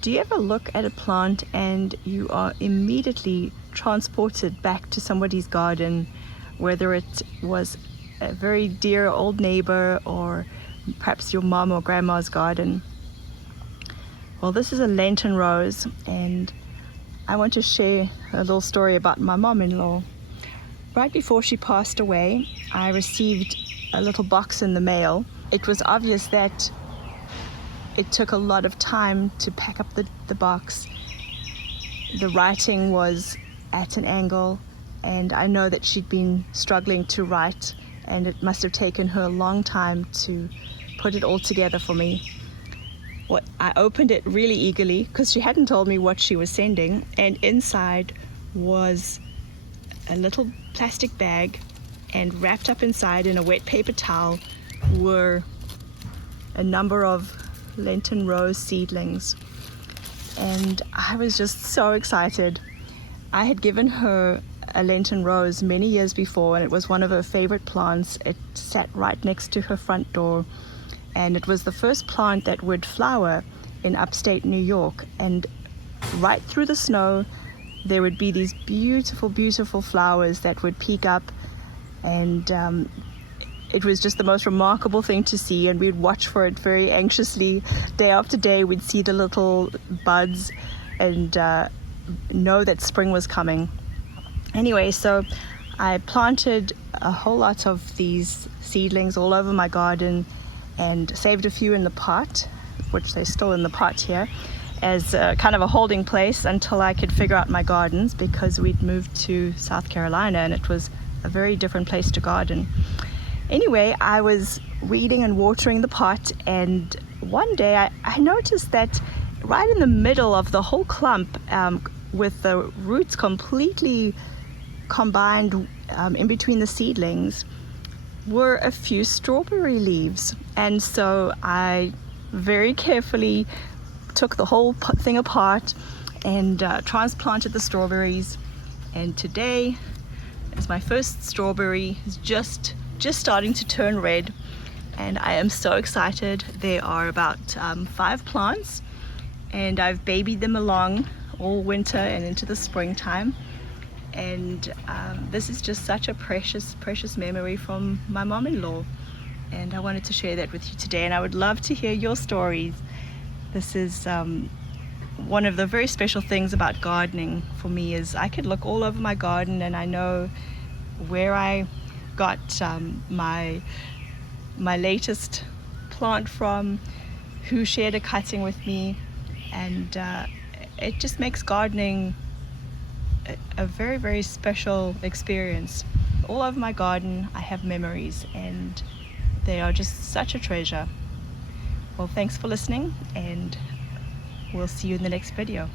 Do you ever look at a plant and you are immediately transported back to somebody's garden, whether it was a very dear old neighbor or perhaps your mom or grandma's garden? Well, this is a Lenten rose, and I want to share a little story about my mom-in-law. Right before she passed away, I received a little box in the mail. It was obvious that it took a lot of time to pack up the box. The writing was at an angle, and I know that she'd been struggling to write, and it must have taken her a long time to put it all together for me. I opened it really eagerly because she hadn't told me what she was sending, and inside was a little plastic bag, and wrapped up inside in a wet paper towel were a number of Lenten rose seedlings, and I was just so excited. I had given her a Lenten rose many years before, and it was one of her favorite plants. It sat right next to her front door, and it was the first plant that would flower in upstate New York. And right through the snow there would be these beautiful, beautiful flowers that would peek up, and it was just the most remarkable thing to see, and we'd watch for it very anxiously. Day after day we'd see the little buds and know that spring was coming. Anyway, so I planted a whole lot of these seedlings all over my garden and saved a few in the pot, which they're still in the pot here, as kind of a holding place until I could figure out my gardens, because we'd moved to South Carolina and it was a very different place to garden. Anyway, I was weeding and watering the pot, and one day I noticed that right in the middle of the whole clump, with the roots completely combined in between the seedlings, were a few strawberry leaves. And so I very carefully took the whole thing apart and transplanted the strawberries, and today is my first strawberry. It's just starting to turn red, and I am so excited. There are about 5 plants, and I've babied them along all winter and into the springtime, and this is just such a precious memory from my mom-in-law, and I wanted to share that with you today. And I would love to hear your stories. This is one of the very special things about gardening for me, is I could look all over my garden and I know where I got my latest plant from, who shared a cutting with me, and it just makes gardening a very, very special experience. All over my garden I have memories, and they are just such a treasure. Well, thanks for listening, and we'll see you in the next video.